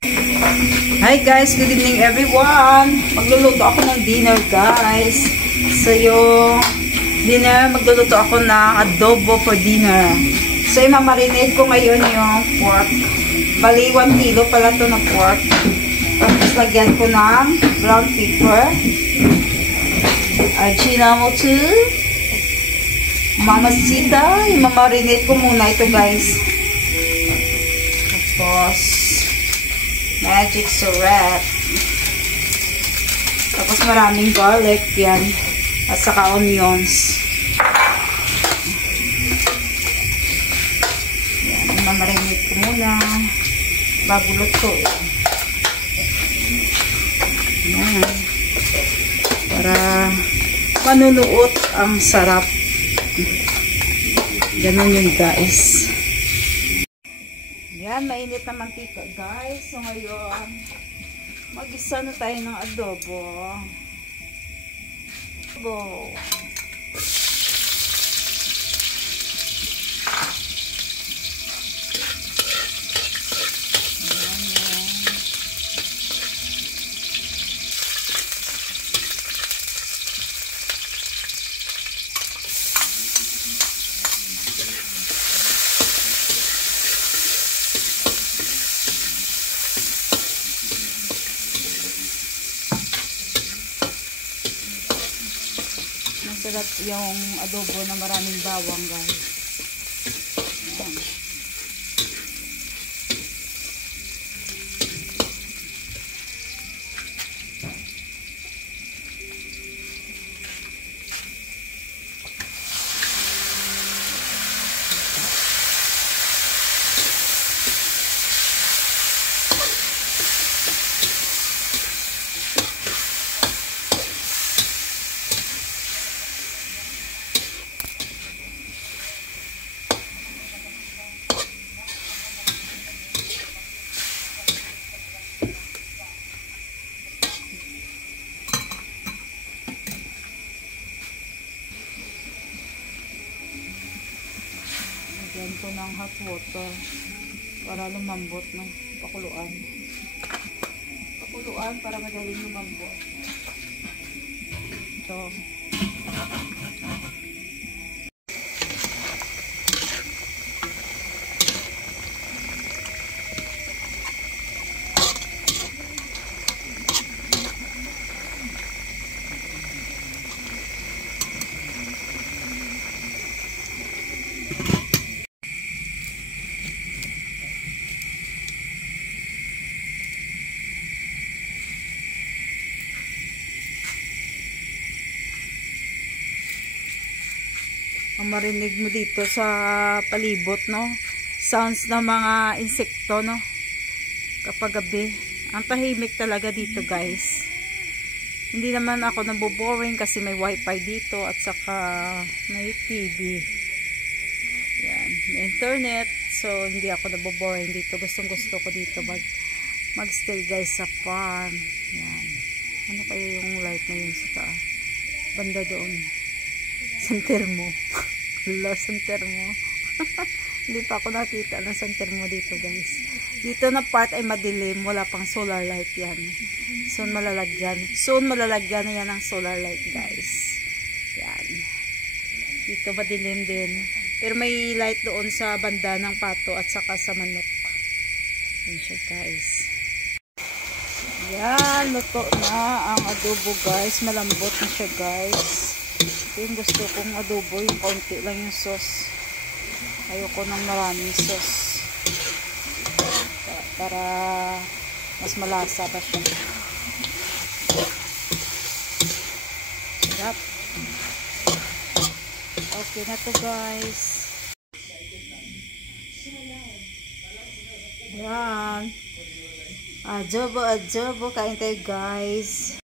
Hi guys, good evening everyone. Magluluto ako ng dinner guys. So yung dinner, magluluto ako ng adobo for dinner. So imamarinate ko ngayon yung pork. Bali 1 kilo pala to na pork. Tapos lagyan ko ng brown pepper, Ajinomoto, Mamacita. Imamarinate ko muna ito guys. Tapos magic syrup. Tapos maraming garlic yan. At saka onions. Yan. Mamarinate ko muna bago lutuin. Yan. Para panunuot ang sarap. Ganun yun guys. Yan, mainit na mantika guys. So ngayon, mag-isa na tayo ng adobo. Go! Masarap yung adobo na maraming bawang guys. Ayan. Lagyan ko ng hot water para lumambot ng pakuluan. Pakuluan para madaling lumambot. So, ang marinig mo dito sa palibot, no? Sounds ng mga insekto, no? Kapag gabi. Ang tahimik talaga dito, guys. Hindi naman ako naboboring kasi may wifi dito at saka may TV. Yan. May internet. So, hindi ako naboboring dito. Gustong-gusto ko dito magstay, guys, sa farm. Yan. Ano kaya yung light na yun sa banda doon? Center mo. Hello, center mo. Hindi pa ako nakita ng center mo dito guys. Dito na part ay madilim. Wala pang solar light yan. Soon malalagyan. Soon malalagyan na yan ng solar light guys. Yan. Dito madilim din. Pero may light doon sa banda ng pato at saka sa manok. Yan siya guys. Yan. Luto na ang adobo guys. Malambot na siya guys. Ito yung gusto kong adobo, yung konti lang yung sauce. Ayoko ng maraming sauce. Para mas malasa pa siya. Sarap. Okay na to guys. Yan. Adobo, adobo. Kain tayo guys.